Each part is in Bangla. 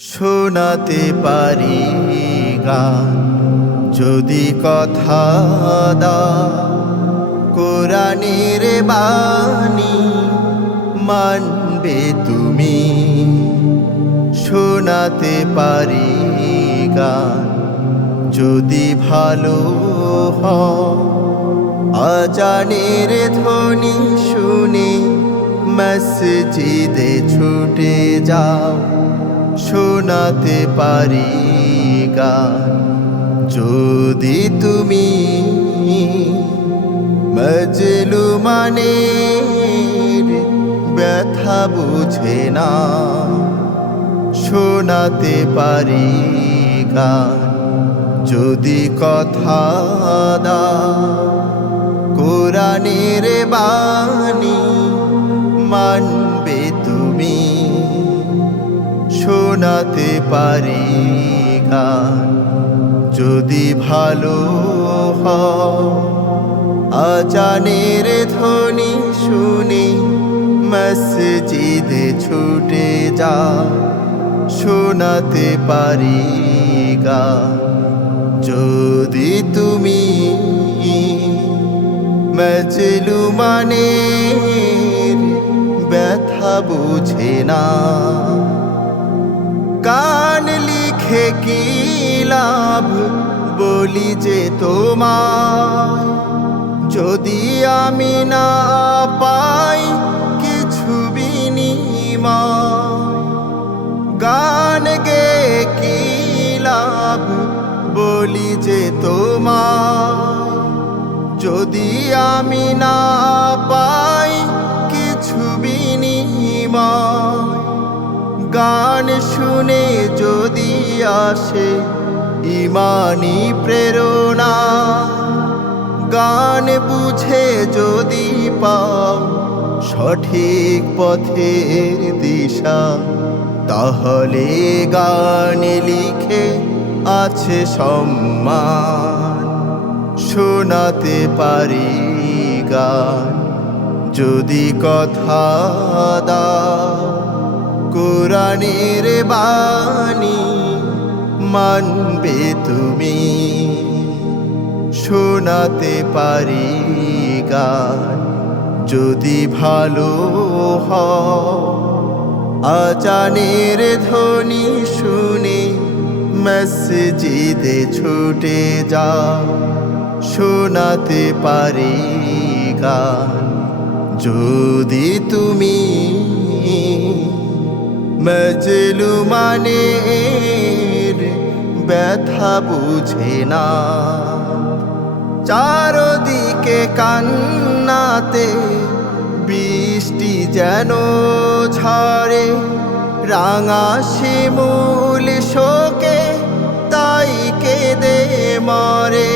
শোনাতে পারি গান। যদি কথা দা, কোরআনের বাণী মানবে তুমি। শোনাতে পারি গান, যদি ভালো হয় আজানের ধ্বনি শুনে মসজিদে ছুটে যাও। শোনাতে পারি গান। যদি তুমি মজলু মানে ব্যথা বুঝে না, শোনাতে পারি গান। যদি কথা দা কোরআনের বাণী মানবে শোনাতে পারি গান। যদি ভালো আজানের ধ্বনি শুনে মসজিদে ছুটে যা। শোনাতে পারি গান। যদি তুমি মজলু মানে ব্যথা বুঝে না বলি যে তোমার যদি আমি না পাই কিছু বিনিময়। গান গে কি লাভ বলি যে তোমার যদি আমি না পাই কিছু বিনিময়। গান শুনে যদি আসে ইমানি প্রেরণা। গান বুঝে যদি পাও সঠিক পথের দিশা, তাহলে গান লিখে আছে সম্মান। শোনাতে পারি গান, যদি কথা দা কোরআনের বাণী মানবে তুমি, শোনাতে পারি গান। যদি ভালো হয়, আজানের ধ্বনি শুনে মসজিদে ছুটে যাও শোনাতে পারি গান। যদি তুমি মজলু মানে ব্যথা বুঝে না। চারদিকে কান্নাতে বৃষ্টি যেন ঝরে, রাঙা শিমুল শোকে তাই কেঁদে মরে।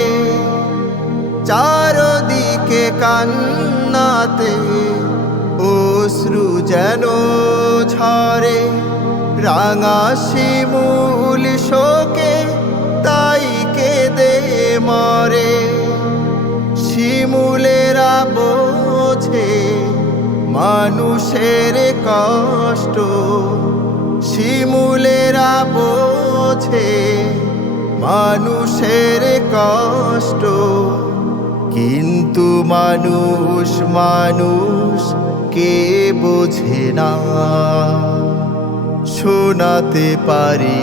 চারদিকে কান্নাতে অশ্রু যেন ঝরে, রাঙা শিমুল শিমুলেরা বোঝে মানুষের কষ্ট। শিমুলেরা বোঝে মানুষের কষ্ট। কিন্তু মানুষ মানুষ কে বোঝে না। শোনাতে পারি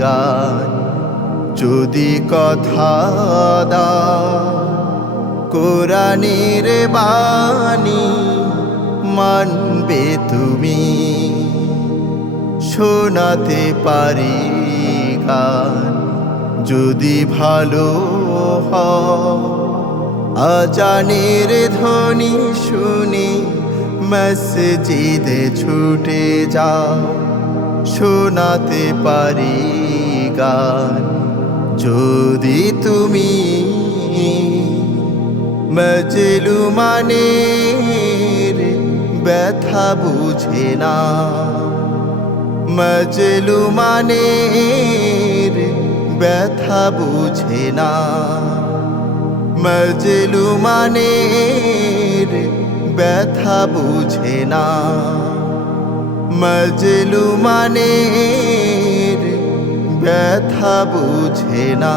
গান, যদি কথা দা কোরআনের বাণী মানবে তুমি। শোনাতে পারি গান যদি ভালো আজানের ধ্বনি শুনে মসজিদে ছুটে যাও। শোনাতে পারি গান যদি তুমি মজলু মানে ব্যথা বুঝে না মজলু মানে ব্যথা বুঝে না মজলু মানে ব্যথা বুঝে না মজলু মানে ব্যথা বুঝে না